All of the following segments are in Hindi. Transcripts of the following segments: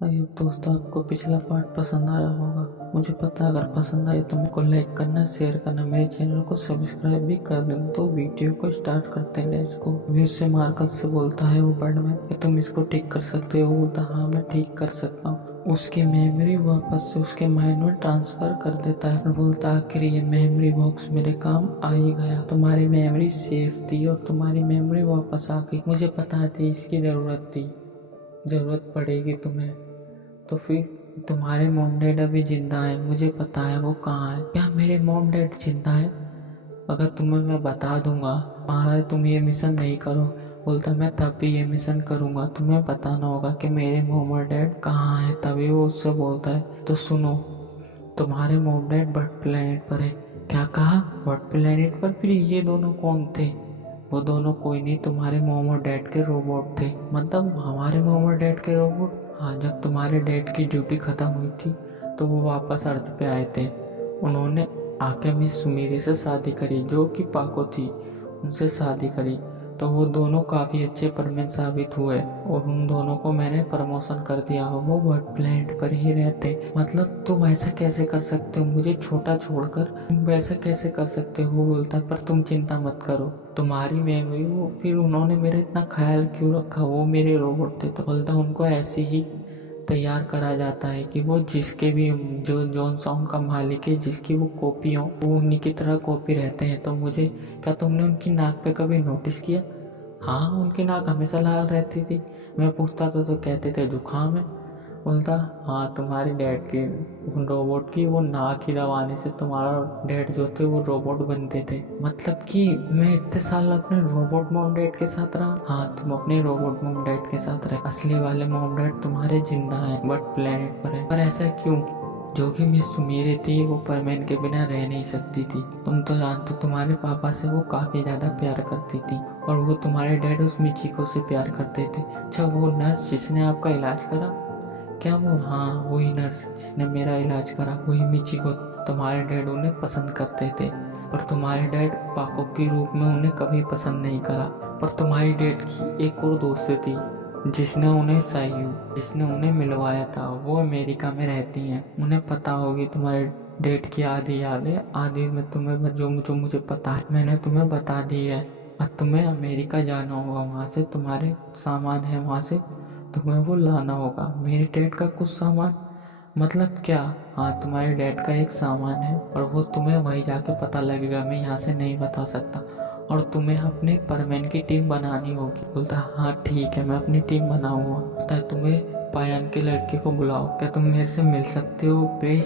भाई दोस्तों, आपको पिछला पार्ट पसंद आया होगा। मुझे पता है, अगर पसंद आए तो मेरे को लाइक करना, शेयर करना, मेरे चैनल को सब्सक्राइब भी कर देना। तो वीडियो को स्टार्ट करते हैं। इसको व्यूज से मार्कस से बोलता है वो बर्ड में कि तुम इसको ठीक कर सकते हो। बोलता हाँ मैं ठीक कर सकता हूँ। उसकी मेमोरी वापस से उसके माइंड में ट्रांसफर कर देता है और बोलता आखिर ये मेमोरी बॉक्स मेरे काम आ ही गया। तुम्हारी मेमोरी सेफ थी और तुम्हारी मेमोरी वापस आ गई। मुझे पता थी इसकी जरूरत पड़ेगी तुम्हें। तो फिर तुम्हारे मॉम डैड अभी जिंदा है, मुझे पता है वो कहाँ है। क्या मेरे मॉम डैड जिंदा है? अगर तुम्हें मैं बता दूंगा महाराज तुम ये मिशन नहीं करो। बोलता मैं तब भी ये मिशन करूंगा, तुम्हें बताना होगा कि मेरे मॉम और डैड कहाँ है। तभी वो उससे बोलता है तो सुनो, तुम्हारे मॉम डैड बर्ड प्लेनेट पर है। क्या कहा? बर्ड प्लेनेट पर? फिर ये दोनों कौन थे? वो दोनों कोई नहीं, तुम्हारे मॉम और डैड के रोबोट थे। मतलब हमारे मॉम और डैड के रोबोट? हाँ, जब तुम्हारे डैड की ड्यूटी खत्म हुई थी तो वो वापस अर्थ पे आए थे। उन्होंने आके मिस सुमीरी से शादी करी जो कि पाको थी, उनसे शादी करी। तो वो दोनों काफ़ी अच्छे परमेन साबित हुए और उन दोनों को मैंने प्रमोशन कर दिया। वो बर्ड प्लेनेट पर ही रहते। मतलब तुम ऐसा कैसे कर सकते हो मुझे छोटा छोड़कर? तुम ऐसा कैसे कर सकते हो? बोलता पर तुम चिंता मत करो, तुम्हारी मेमोरी वो फिर उन्होंने मेरा इतना ख्याल क्यों रखा? वो मेरे रोबोट थे। तो बोलता उनको ऐसे ही तैयार करा जाता है कि वो जिसके भी जो जॉन साउंड का मालिक है जिसकी वो कॉपी हो वो उन्हीं की तरह कॉपी रहते हैं। तो मुझे क्या तुमने उनकी नाक पे कभी नोटिस किया? हाँ, उनकी नाक हमेशा लाल रहती थी। मैं पूछता था तो कहते थे जुकाम है। बोलता हाँ, तुम्हारी डैड की रोबोट की वो नाक ही दबाने से तुम्हारा डैड जो थे वो रोबोट बनते थे। मतलब कि मैं इतने साल अपने रोबोट मॉम डैड के साथ रहा। हाँ, तुम अपने रोबोट मॉम डैड के साथ रहे। असली वाले मॉम डैड तुम्हारे जिंदा हैं बट प्लेनेट पर है। पर ऐसा क्यों? जो कि मिस सुमीरे थी वो परमैन के बिना रह नहीं सकती थी। तुम तो जानते, तुम्हारे पापा से वो काफ़ी ज़्यादा प्यार करती थी और वो तुम्हारे डैड उस मिचिको से प्यार करते थे। अच्छा, वो नर्स जिसने आपका इलाज करा? क्या वो? हाँ, वही नर्स जिसने मेरा इलाज करा, वही मिचिको। तुम्हारे डैड उन्हें पसंद करते थे पर तुम्हारे डैड पाको के रूप में उन्हें कभी पसंद नहीं करा। पर तुम्हारी डैड की एक और दोस्त थी जिसने उन्हें मिलवाया था। वो अमेरिका में रहती हैं। उन्हें पता होगी तुम्हारे डैड की आधी यादें। आधी में तुम्हें जो मुझे पता है मैंने तुम्हें बता दी है। अब तुम्हें अमेरिका जाना होगा, वहाँ से तुम्हारे सामान है, वहाँ से तुम्हें वो लाना होगा। मेरे डैड का कुछ सामान? मतलब क्या? हाँ, तुम्हारे डैड का एक सामान है और वो तुम्हें वहीं जाके पता लगेगा, मैं यहाँ से नहीं बता सकता। और तुम्हें अपने परमैन की टीम बनानी होगी। बोलता हाँ ठीक है, मैं अपनी टीम बनाऊंगा। बोलता है तुम्हें पायन के लड़के को बुलाओ। क्या तुम मेरे से मिल सकते हो प्लीज?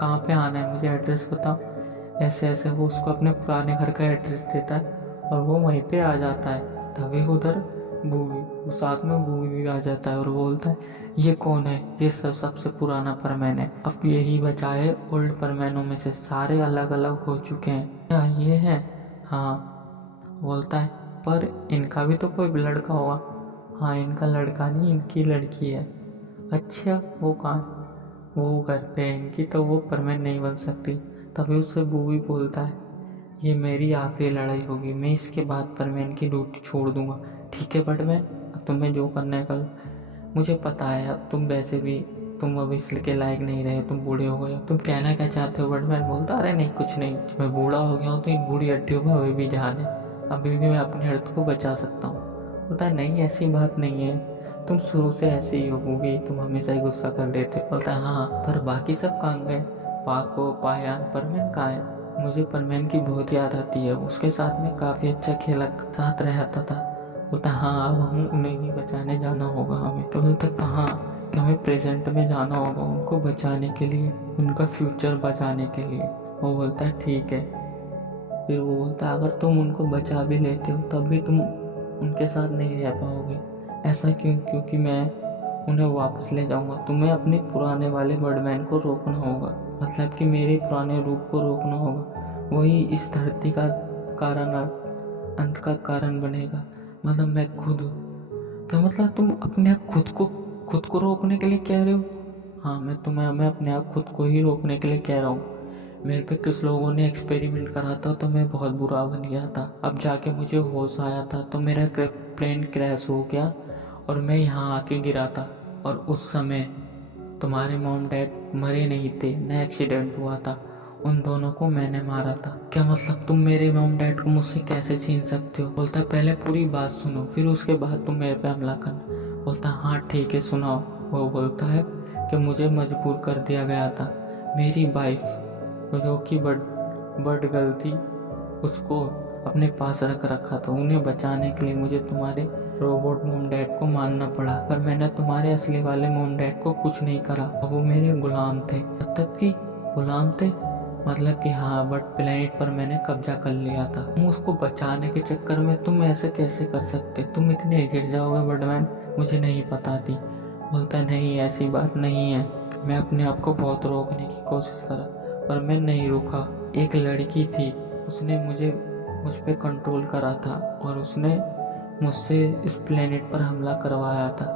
कहाँ पे आना है, मुझे एड्रेस बताओ। ऐसे ऐसे वो उसको अपने पुराने घर का एड्रेस देता है और वो वहीं पे आ जाता है। तभी उधर बूवी, वो साथ में बूवी भी आ जाता है और बोलता है ये कौन है? ये सबसे पुराना परमैन है। अब यही बचा है ओल्ड परमैनों में से, सारे अलग अलग हो चुके हैं। क्या ये है? हाँ। बोलता है पर इनका भी तो कोई लड़का होगा। हाँ, इनका लड़का नहीं, इनकी लड़की है। अच्छा, वो कहाँ? वो घर पे है इनकी, तो वो परमैन नहीं बन सकती। तभी उससे बूवी बोलता है ये मेरी आखिरी लड़ाई होगी, मैं इसके बाद परमैन की ड्यूटी छोड़ दूंगा। ठीक है बटमैन, अब तुम्हें जो करना है करो। मुझे पता है अब तुम वैसे भी तुम अब इसके लायक नहीं रहे, तुम बूढ़े हो गए। तुम कहना क्या चाहते हो? बटमैन बोलता अरे नहीं, कुछ नहीं, मैं बूढ़ा हो गया हूँ तो इन बूढ़ी हड्डियों में अभी भी जान है, अभी भी मैं अपने अर्थ को बचा सकता हूँ। बोलता है नहीं, ऐसी बात नहीं है, तुम शुरू से ऐसे ही होगी, तुम हमेशा ही गुस्सा कर देते। बोलता है हाँ, पर बाकी सब कहाँ गए? पाको, पायान, परमैन कहाँ है? मुझे परमैन की बहुत याद आती है, उसके साथ में काफ़ी अच्छा खेला, साथ रहता था। बोलता हाँ, अब हम उन्हें ही बचाने जाना होगा हमें। तो बोलता कहाँ? हमें प्रेजेंट में जाना होगा उनको बचाने के लिए, उनका फ्यूचर बचाने के लिए। वो बोलता है ठीक है। फिर वो बोलता है अगर तुम उनको बचा भी लेते हो तब भी तुम उनके साथ नहीं रह पाओगे। ऐसा क्यों? क्योंकि मैं उन्हें वापस ले जाऊंगा। तुम्हें अपने पुराने वाले बर्डमैन को रोकना होगा, मतलब कि मेरे पुराने रूप को रोकना होगा। वही इस धरती का कारण, अंत का कारण बनेगा। मतलब मैं खुद हूँ। तो मतलब तुम अपने खुद को रोकने के लिए कह रहे हो? हाँ, मैं अपने आप खुद को ही रोकने के लिए कह रहा हूँ। मेरे पे कुछ लोगों ने एक्सपेरिमेंट करा था तो मैं बहुत बुरा बन गया था। अब जाके मुझे होश आया था तो मेरा प्लेन क्रैश हो गया और मैं यहाँ आके गिरा था। और उस समय तुम्हारे मॉम डैड मरे नहीं थे, न एक्सीडेंट हुआ था, उन दोनों को मैंने मारा था। क्या मतलब तुम मेरे मॉम डैड को मुझसे कैसे छीन सकते हो? बोलता है पहले पूरी बात सुनो, फिर उसके बाद तुम मेरे पे हमला करना। बोलता है हाँ ठीक है सुनाओ। वो बोलता है कि मुझे मजबूर कर दिया गया था, मेरी वाइफ जो कि बड़ गर्ल थी उसको अपने पास रख रखा था, उन्हें बचाने के लिए मुझे तुम्हारे रोबोट मॉम डैड को मारना पड़ा, पर मैंने तुम्हारे असली वाले मॉम डैड को कुछ नहीं करा, वो मेरे गुलाम थे। मतलब कि गुलाम थे? मतलब कि हाँ, बट प्लेनेट पर मैंने कब्जा कर लिया था। तुम उसको बचाने के चक्कर में तुम ऐसे कैसे कर सकते? तुम इतने गिर जाओगे बर्डमैन, मुझे नहीं पता थी। बोलता नहीं ऐसी बात नहीं है, मैं अपने आप को बहुत रोकने की कोशिश करा पर मैं नहीं रुका। एक लड़की थी, उसने मुझ पे कंट्रोल करा था और उसने मुझसे इस प्लेनेट पर हमला करवाया था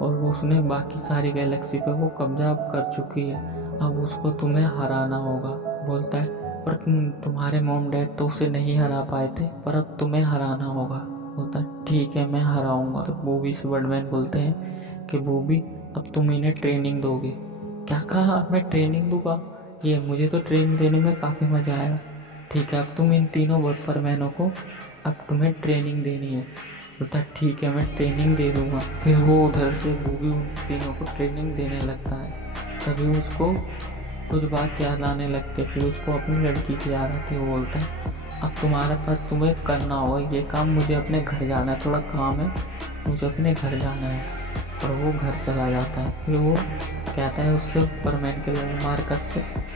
और उसने बाकी सारी गैलेक्सी पे वो कब्जा कर चुकी है। अब उसको तुम्हें हराना होगा। बोलता है पर तुम्हारे मॉम डैड तो उसे नहीं हरा पाए थे, पर अब तुम्हें हराना होगा। बोलता है ठीक है मैं हराऊंगा। तो बूबी से बर्डमैन बोलते हैं कि बूबी अब तुम इन्हें ट्रेनिंग दोगे। क्या कहा? मैं ट्रेनिंग दूंगा? ये मुझे तो ट्रेनिंग देने में काफ़ी मज़ा आया। ठीक है अब तुम इन तीनों बर्डमैनों को अब तुम्हें ट्रेनिंग देनी है। बोलता है ठीक है मैं ट्रेनिंग दे दूंगा। फिर वो उधर से बूबी उन तीनों को ट्रेनिंग देने लगता है। तभी उसको कुछ बात याद आने लगती है, फिर उसको अपनी लड़की की याद आती है। वो बोलता है अब तुम्हारे पास तुम्हें करना होगा ये काम, मुझे अपने घर जाना है, थोड़ा काम है, मुझे अपने घर जाना है। और वो घर चला जाता है। फिर वो कहता है उससे सुपरमैन के लिए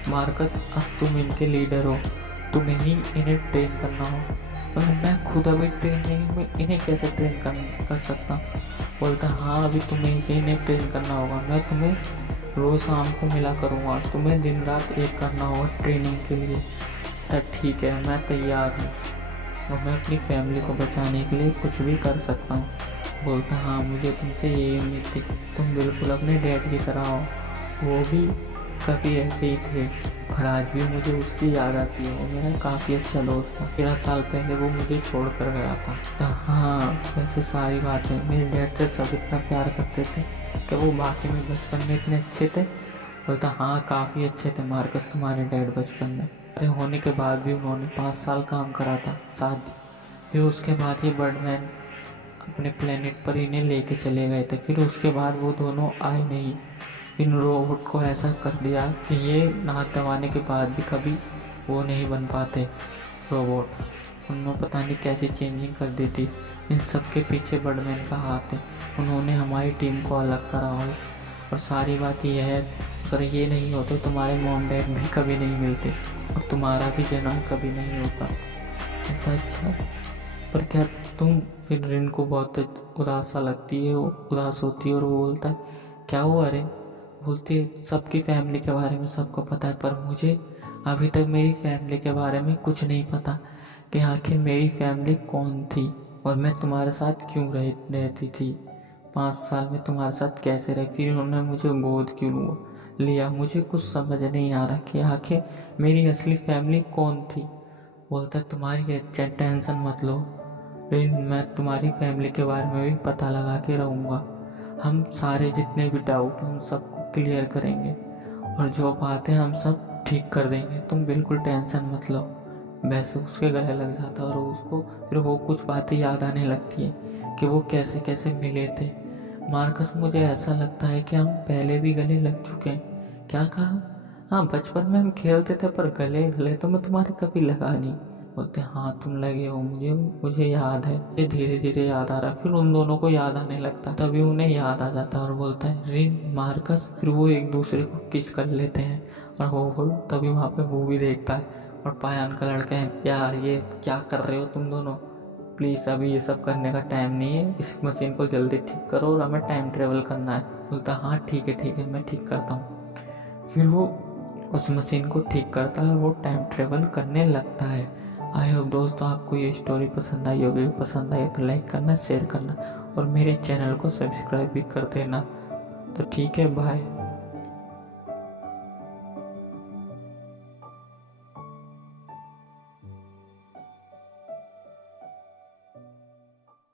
मार्कस अब तुम इनके लीडर हो, तुम्हें ही इन्हें ट्रेन करना हो। मतलब मैं खुद अभी ट्रेन नहीं, मैं इन्हें कैसे ट्रेन कर सकता हूँ? बोलता हाँ अभी तुम्हें से इन्हें ट्रेन करना होगा, मैं तुम्हें रोज़ शाम को मिला करूँगा, तुम्हें दिन रात एक करना होगा ट्रेनिंग के लिए। सर ठीक है मैं तैयार हूँ और मैं अपनी फैमिली को बचाने के लिए कुछ भी कर सकता हूँ। बोलता हाँ मुझे तुमसे यही उम्मीद थी, तुम बिल्कुल अपने डैड की तरह हो, वो भी कभी ऐसे ही थे, पर आज भी मुझे उसकी याद आती है। वो मेरा काफ़ी अच्छा दोस्त था, 13 साल पहले वो मुझे छोड़ कर गया था। तो हाँ वैसे सारी बातें, मेरे डैड से सब इतना प्यार करते थे कि वो बाकी में बचपन में इतने अच्छे थे। बोलता हाँ काफ़ी अच्छे थे मार्कस तुम्हारे डैड बचपन में। अरे होने के बाद भी उन्होंने 5 साल काम करा था साथ। फिर उसके बाद ये बर्डमैन अपने प्लेनेट पर इन्हें लेके चले गए थे। फिर उसके बाद वो दोनों आए नहीं। इन रोबोट को ऐसा कर दिया कि ये नाक दबाने के बाद भी कभी वो नहीं बन पाते रोबोट। उन्होंने पता नहीं कैसी चेंजिंग कर दी थी। इन सब के पीछे बर्डमैन का हाथ है, उन्होंने हमारी टीम को अलग करा हो। और सारी बात यह है अगर ये नहीं होते तुम्हारे मॉम डैड भी कभी नहीं मिलते और तुम्हारा भी जन्म कभी नहीं होता। अच्छा पर क्या तुम? फिर रिन को बहुत उदास सा लगती है, वो उदास होती है और वो बोलता है क्या हुआ रे? बोलती है सबकी फैमिली के बारे में सबको पता है, पर मुझे अभी तक मेरी फैमिली के बारे में कुछ नहीं पता कि आखिर मेरी फैमिली कौन थी और मैं तुम्हारे साथ क्यों रहती थी। 5 साल में तुम्हारे साथ कैसे रही, फिर उन्होंने मुझे गोद क्यों लिया, मुझे कुछ समझ नहीं आ रहा कि आखिर मेरी असली फैमिली कौन थी। बोलता है तुम्हारी अच्छा टेंशन मत लो रिन, मैं तुम्हारी फैमिली के बारे में भी पता लगा के रहूँगा। हम सारे जितने भी डाउट हैं उन सबको क्लियर करेंगे और जो बातें हम सब ठीक कर देंगे, तुम बिल्कुल टेंशन मत लो। वैसे उसके गले लग जाता है और उसको फिर वो कुछ बातें याद आने लगती है कि वो कैसे कैसे मिले थे। मार्कस मुझे ऐसा लगता है कि हम पहले भी गले लग चुके हैं। क्या कहा? हाँ बचपन में हम खेलते थे पर गले तो मैं तुम्हारे कभी लगा नहीं। बोलते हाँ तुम लगे हो, मुझे याद है। ये धीरे धीरे याद आ रहा, फिर उन दोनों को याद आने लगता, तभी उन्हें याद आ जाता और बोलता है रिन मार्कस। फिर वो एक दूसरे को किस कर लेते हैं और वो तभी वहाँ पे वो भी देखता है और पायन का लड़का है यार ये क्या कर रहे हो तुम दोनों, प्लीज़ अभी ये सब करने का टाइम नहीं है, इस मशीन को जल्दी ठीक करो और हमें टाइम ट्रेवल करना है। बोलता हाँ ठीक है मैं ठीक करता हूँ। फिर वो उस मशीन को ठीक करता है, वो टाइम ट्रेवल करने लगता है। आई होप दोस्तों आपको ये स्टोरी पसंद आई होगी। पसंद आई तो लाइक करना, शेयर करना और मेरे चैनल को सब्सक्राइब भी कर देना। तो ठीक है बाय।